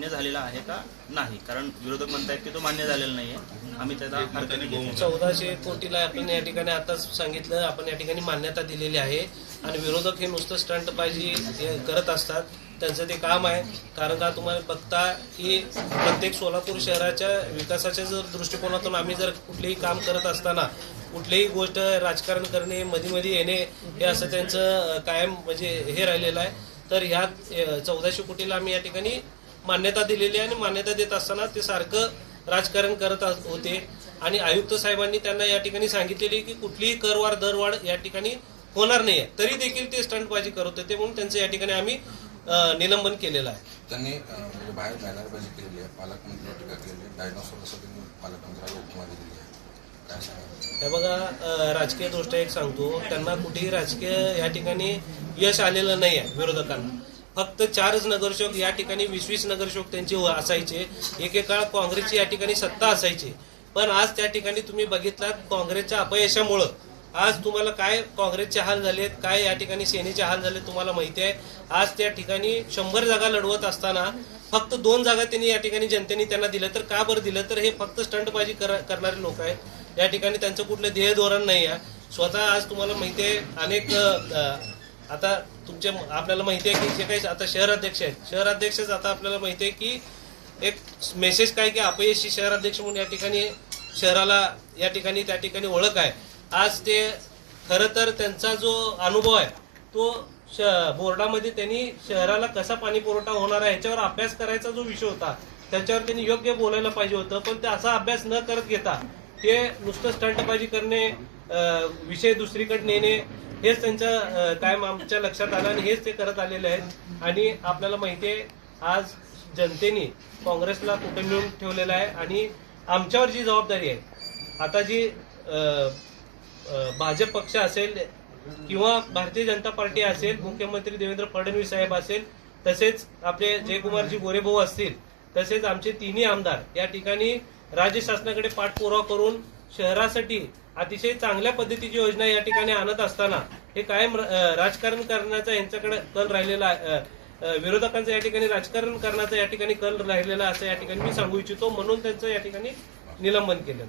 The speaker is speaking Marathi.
मान्य झालेला आहे का नाही, कारण विरोधक म्हणतायत की तो मान्य झालेला नाहीये. आम्ही त्याचा हरकत घेतली. 1400 कोटीला आपण या ठिकाणी आताच सांगितलं, आपण या ठिकाणी मान्यता दिलेली आहे. आणि विरोधक हे नुसतं स्टंटबाजी करत असतात, त्यांचं ते काम आहे. कारण का तुम्हाला बघता की प्रत्येक सोलापूर शहराच्या विकासाच्या जर दृष्टिकोनातून आम्ही जर कुठलेही काम करत असताना कुठलीही गोष्ट राजकारण करणे, मध्ये येणे, हे असं त्यांचं कायम म्हणजे हे राहिलेलं आहे. तर ह्यात 1400 कोटीला आम्ही या ठिकाणी मान्यता दिलेली आहे. आणि मान्यता देत असताना ते सारखं राजकारण करत होते. आणि आयुक्त साहेबांनी त्यांना या ठिकाणी सांगितलेली की कुठलीही करवाढ दरवाढ या ठिकाणी होणार नाही, तरी देखील ते स्टंटबाजी करत होते. म्हणून त्यांचं या ठिकाणी आम्ही निलंबन केलेलं आहे. त्यांनी म्हणजे बाहेर बॅनरबाजी केलेली आहे, पालकमंत्री टीका केलेली आहे, डायनॉसॉरसाठी पालकमंत्र्याला उपमा दिलेली आहे. काय सांगा? हे बघा, राजकीय दृष्ट्या एक सांगतो, त्यांना कुठेही राजकीय या ठिकाणी यश आलेलं नाही आहे विरोधकांना. फक्त 4च नगरसेवक या ठिकाणी 20-20 नगरसेवक त्यांचे असायचे. एकेकाळ काँग्रेसची या ठिकाणी सत्ता असायची. पण आज त्या ठिकाणी तुम्ही बघितलात काँग्रेसच्या अपयशामुळं आज तुम्हाला काय काँग्रेसचे हाल झालेत, काय या ठिकाणी सेनेचे हाल झाले तुम्हाला माहिती आहे. आज त्या ठिकाणी 100 जागा लढवत असताना फक्त 2 जागा त्यांनी या ठिकाणी जनतेने त्यांना दिल्या. तर का बरं दिलं? तर हे फक्त स्टंटबाजी करणारे लोक आहेत. या ठिकाणी त्यांचं कुठलं ध्येय धोरण नाही आहे. स्वतः आज तुम्हाला माहिती आहे अनेक आता आपल्याला माहिती आहे की जे काही आता शहराध्यक्ष आहेत, शहराध्यक्षच आता आपल्याला माहिती आहे की एक मेसेज काय की अपयशी शहराध्यक्ष म्हणून या ठिकाणी शहराला या ठिकाणी त्या ठिकाणी ओळख आहे. आज ते खरं तर त्यांचा जो अनुभव आहे तो बोर्डामध्ये त्यांनी शहराला कसा पाणी पुरवठा होणार आहे ह्याच्यावर अभ्यास करायचा जो विषय होता त्याच्यावर त्यांनी योग्य बोलायला पाहिजे होतं. पण ते असा अभ्यास न करत घेता ते नुसतं स्टंटबाजी करणे, विषय दुसरीकडे नेणे, हेच त्यांच्या कायम आमच्या लक्षात आलं आणि हेच ते करत आलेले आहेत. आणि आपल्याला माहिती आहे आज जनतेने काँग्रेसला कुठे नेऊन ठेवलेलं आहे. आणि आमच्यावर जी जबाबदारी आहे, आता जी भाजप पक्ष असेल किंवा भारतीय जनता पार्टी असेल, मुख्यमंत्री देवेंद्र फडणवीस साहेब असेल, तसेच आपले जयकुमारजी गोरेभाऊ असतील, तसेच आमचे तिन्ही आमदार या ठिकाणी राज्य शासनाकडे पाठपुरावा करून शहरासाठी अतिशय चांगल्या पद्धतीची योजना या ठिकाणी आणत असताना हे कायम राजकारण करण्याचा यांच्याकडे कल राहिलेला आहे. विरोधकांचा या ठिकाणी राजकारण करण्याचा या ठिकाणी कल राहिलेला असं या ठिकाणी मी सांगू इच्छितो. म्हणून त्यांचं या ठिकाणी निलंबन केलं.